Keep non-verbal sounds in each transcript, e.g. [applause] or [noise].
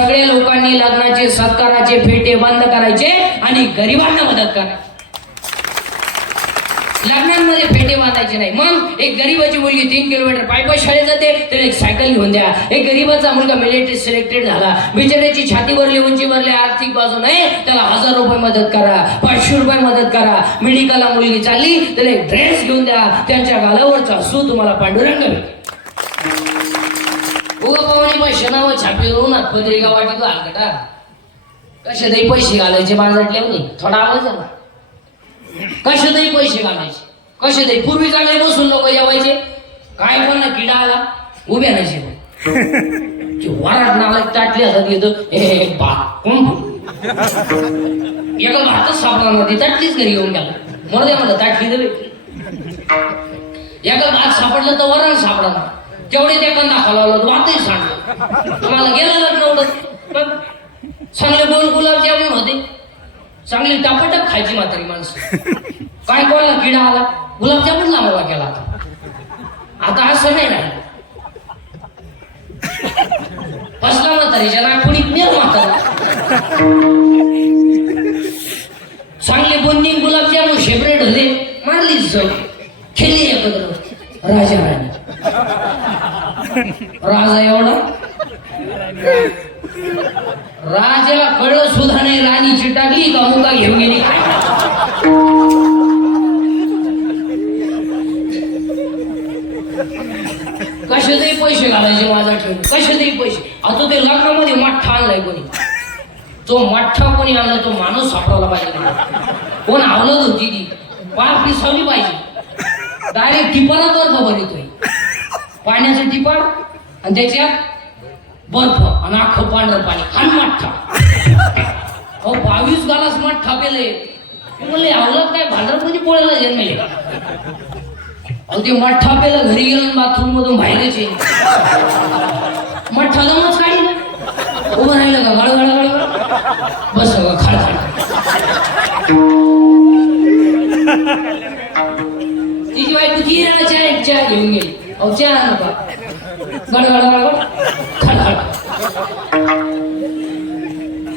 सगळ्या लोकांनी लग्नाचे सत्काराचे फेटे बंद करायचे आणि गरिबांना मदत करायची. लग्नांमध्ये फेटे बांधायचे नाही. मग एक गरीबाची मुलगी तीन किलोमीटर पायपाय शाळेत जाते तर एक सायकल घेऊन द्या. एक गरीबाचा मुलगा मिलिटरी सिलेक्टेड झाला. बिचाऱ्याची छाती भरली उंची भरली आर्थिक बाजू नाही. त्याला हजार रुपये मदत करा पाचशे रुपये मदत करा. मेडिकलला मुलगी चालली तर एक ड्रेस घेऊन द्या. त्यांच्या गालावरचा सू तुम्हाला पांडुरंग भेटेल. उगा पैसे पैसे नाव छापे होऊन पत्रिका वाटी हलकटा? कसे तरी पैसे घालायचे बाजारले नाही थोडा आवाज आला. ना कसे तरी पैसे घालायचे. कसे तरी पूर्वी चांगले बसून लोक जेवायचे. काय पण ना किडा आला. उभ्या नाही वराट नाला ताटली हातात घेतो हे बाप कोण एका भातच सापडा नव्हती ताटलीच घरी घेऊन गेला. मर्दे मला ताटली दे एका भात सापडलं तर वरण सापडा ना तेवढे ते कंदा खालावलं वातही सांडलं. तुम्हाला गेलं लग्न चांगले दोन गुलाबजामुन होते. चांगली टापटप खायची म्हातारी माणसं. काय कोणाला किडा आला? गुलाबजामुन लांबला केला आता. आता असं नाही राहिलं. फसला म्हातारीच्या नागपुडीत मेल म्हातारा. चांगले बोन्नी गुलाबजामुन शेपरेट होते. मारलीच जाऊ. खेळली एकत्र. राजा राणी. राजा एवढा राजाला कळलं सुद्धा नाही राणी चिटाकली का मुका घेऊन गेली? काय कसे तरी पैसे घालायचे माझा ठेवून कसे तरी पैसे. आता ते लग्नामध्ये मठ्ठा आणलाय कोणी. तो मठ्ठा कोणी आणला तो माणूस सापडायला पाहिजे कोण आवलत होती ती. पार पिसावली पाहिजे. डायरेक्ट टिपारात बर्फ भरितोय पाण्याचं टिपाड आणि त्याच्यात बर्फ आणि अख्खं पांढरं पाणी. खान मठ्ठा अहो बावीस गालास मठ्ठा पेले म्हणले आवलत काय भांडरमध्ये पोळ्याला जन्मेले का अहो ते मठ्ठा पेलं घरी गेलं बाथरूम मधून बाहेरच येईल मठ्ठा जमच काही ना उभं राहिलं का? गळ गळ गळ बस गं, खाड खाड. तिची बायको किराणा चहा एक चहा घेऊन गेली. अहो नका. गड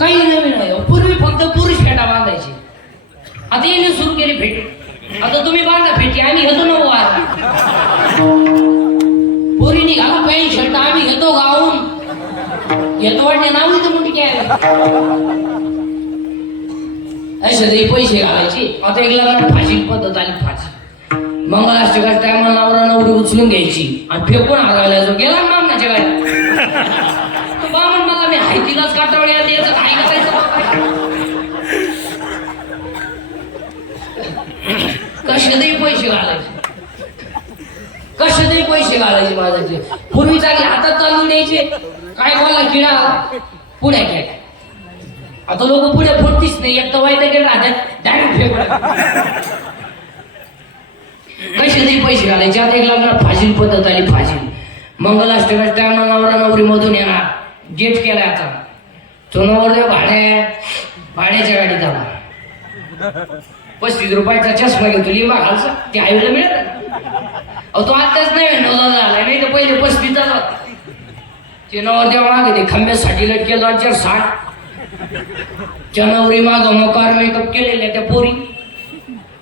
काही नवीन हो. पूर्वी फक्त पुरुष फेटा बांधायचे. आता येणे सुरू केली फेट. आता तुम्ही बांधा फेटी आम्ही घेतो ना वार पोरीनी घाला पॅन्ट शर्ट आम्ही घेतो गाऊन. घेतो वाटणे नाव इथं मोठी काय असे पैसे घालायचे. आता एक लग्न फाशी पद्धत आली फाशी मंगलाष्टकाच्या टायमाला नवरा नवरी उचलून घ्यायची. आणि फेकून हागायला जो गेला मामनाच्या गाडी [laughs] तो बामण मला मी हायतीलाच काटवड्या द्यायचं काय करायचं [laughs] कशातही पैसे घालायचे. कसे तरी पैसे घालायचे माझ्याचे पूर्वी चांगले हातात चालून द्यायचे. काय बोलला किडा? पुढे काय आता लोक पुढे फुटतीच नाही. एक तर वाईट राहतात डायरेक्ट फेकून. कसे तरी पैसे घालायचे? आता एक लग्नात फाशील पद्धत आली फाशील मंगलाष्टकाच्या टायमा नवरा नवरी मधून येणार गेट केलाय आता. तो नवरदेव भाड्या भाड्याच्या गाडीत आला. पस्तीस रुपयाचा चष्मा घेतो. लिंबा खालचा ते आईला मिळत अहो तो आताच नाही नवरा झाला नाही तर पहिले पस्तीस होता. ते नवर देवा मागे ते खांब्यासाठी लटकेल दोन चार साठ. जनवरी माग मोकार मेकअप केलेल्या त्या पोरी.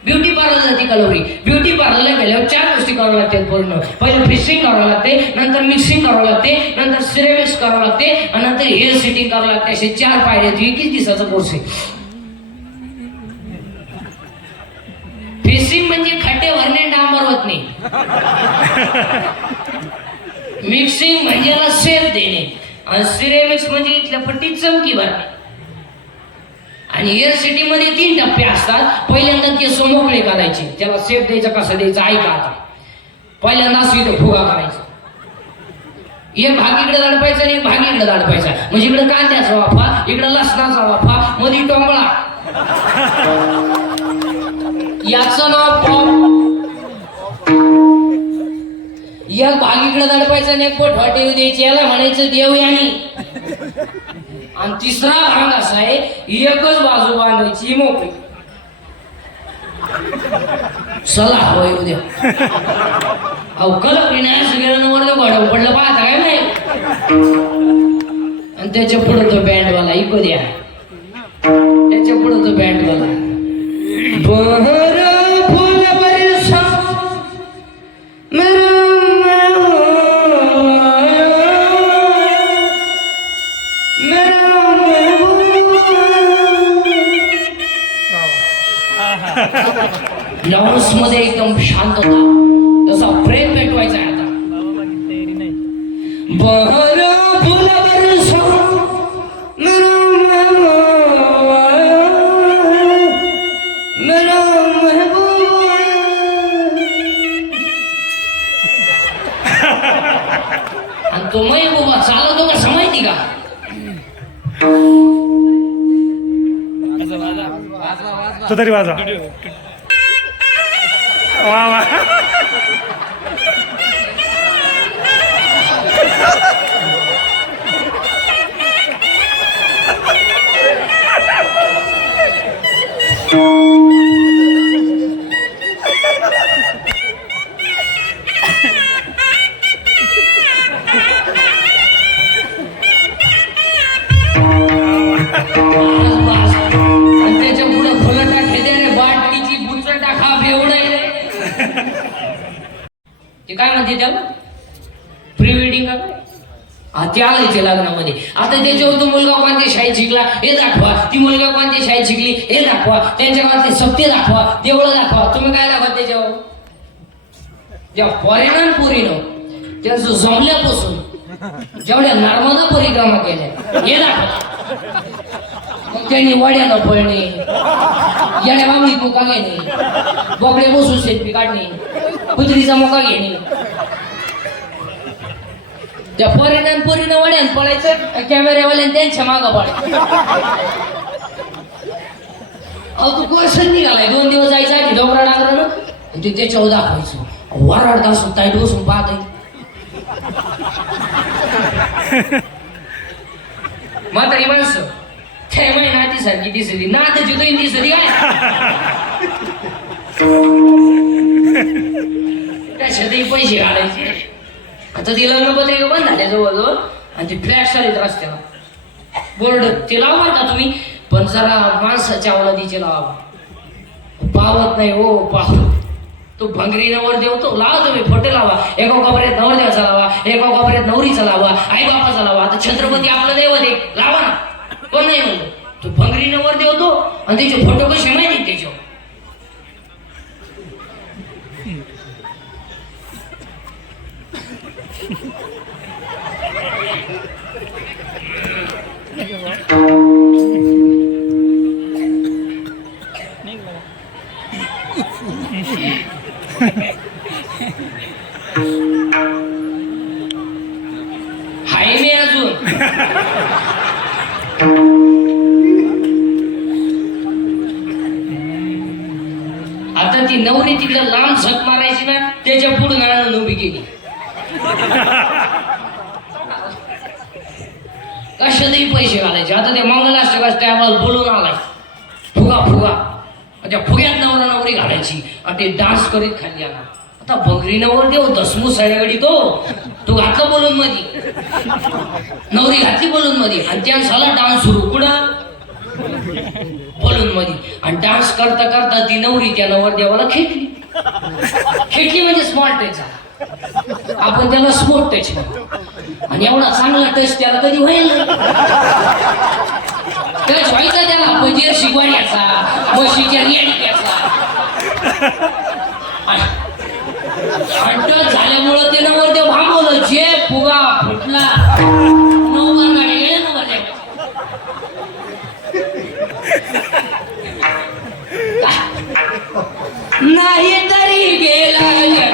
ब्युटी पार्लर जाते कलोरी. ब्युटी पार्लरला गेल्यावर चार गोष्टी कराव्या लागतात पूर्ण. पहिले फिशिंग करावं लागते नंतर मिक्सिंग करावं लागते नंतर सिरेमिक्स करावं लागते आणि नंतर हेअर सेटिंग करावं लागते. असे चार पायऱ्या किती दिवसाचा कोर्स आहे. फिशिंग म्हणजे खड्डे भरणे डांबर होत नाही. मिक्सिंग म्हणजे याला देणे. आणि सिरेमिक्स म्हणजे इथल्या पट्टी चमकी भरणे. आणि एअर सिटी मध्ये तीन टप्पे असतात. पहिल्यांदा केस मोकळे करायचे. त्याला सेफ द्यायचा कसं द्यायचं ऐका आता. पहिल्यांदा असं इथं फुगा करायचा. एक भाग इकडे दडपायचा आणि एक भाग इकडे दडपायचा म्हणजे इकडे कांद्याचा वाफा इकडे लसणाचा वाफा मध्ये टोंगळा. याचं नाव पॉप एक भाग इकडे दडपायचा आणि एक पोट ठेवू द्यायची. याला म्हणायचं देव यानी आणि तिसरा भाग असा आहे एकच बाजू बांधायची मोकळी. चला होय उद्या. अवकल अहो कल पिण्यास घडव पडलं पाहता काय नाही? आणि त्याच्या पुढे तो बँडवाला इको द्या त्याच्या पुढे तो बँडवाला बर फुल तो महबूबा चालवतो का माहिती का? तो तरी वाजा वा वा. काय म्हणते त्याला? प्री वेडिंग का काय? हा ते इथे लग्नामध्ये. आता त्याच्यावर तो मुलगा कोणत्या शाळेत शिकला हे दाखवा. ती मुलगा कोणत्या शाळेत शिकली हे दाखवा. त्यांच्या गावातले सत्य दाखवा. देवळं दाखवा. तुम्ही काय दाखवा त्याच्यावर? ज्या फॉरेनर पुरीनं त्यांचं जमल्यापासून जेवढ्या नर्मदा परिक्रमा केल्या हे दाखवा. मग त्यांनी वड्यानं पळणे येण्या बाबळी मुका घेणे बोकडे बसून सेल्फी काढणे कुत्रीचा मुका घेणे त्या पोरीनं पोरीनं वड्यान पळायचं कॅमेऱ्यावाल्यान त्यांच्या मागं पळायचं. अहो तू क्वेश्चन निघालाय. दोन दिवस जायचा आधी डोंगरा डांगरानं आणि ते त्याच्यावर दाखवायचो. वराडता असं ताईट बसून पाहत म्हातारी माणसं छे माही नाती सारखी दिसली. नाताची दोन दिसली काय? त्याच्यातही पैसे घालायचे. आता ती लग्नपत्रिका बंद झाल्या जवळजवळ आणि ती फ्लॅश आलीत रस्त्यावर. बोर्ड ते लावा का तुम्ही? पण जरा माणसाच्या अवलादीचे लावा. पावत नाही हो पावत. तो भंगरी नवर देव तो. लावा तुम्ही फोटो लावा. एका कोपऱ्यात नवरदेवाचा लावा एका कोपऱ्यात नवरीचा लावा आई बापाचा लावा. आता छत्रपती आपलं दैवत आहे. लावा ना. कोण नाही म्हणतो तो भंगरी नवर देव तो आणि त्याचे फोटो कसे माहिती [laughs] हाय मी अजून. आता ती नवरी तिकडे लांब झक मारायची ना त्याच्या पुढे गाणं उभी केली. कशातही पैसे घालायचे. आता ते मंगलाष्टकाच टायमाला बोलून आलाय. फुगा फुगा. त्या फुग्यात नवरा नवरी घालायची. आणि ते डान्स करीत खाली आला आता बंगरी नवर देव दसमू साड्यागडी तो. तो घातला बोलून मध्ये नवरी घातली बोलून मध्ये आणि त्या झाला डान्स सुरू. कुठं? बोलून मध्ये आणि डान्स करता करता ती नवरी त्या नवर देवाला खेटली. खेटली म्हणजे स्मॉल टच आपण त्याला स्मॉल टच म्हणतो आणि एवढा चांगला टच त्याला कधी होईल टच व्हायचा त्याला. पजेर शिकवायचा म्हशीच्या रेडक्याचा टच झाल्यामुळं ते नवर ते भांबवलं. जे फुगा फुटला. नऊ गाड्या गेल्या नवर नाही तरी गेला.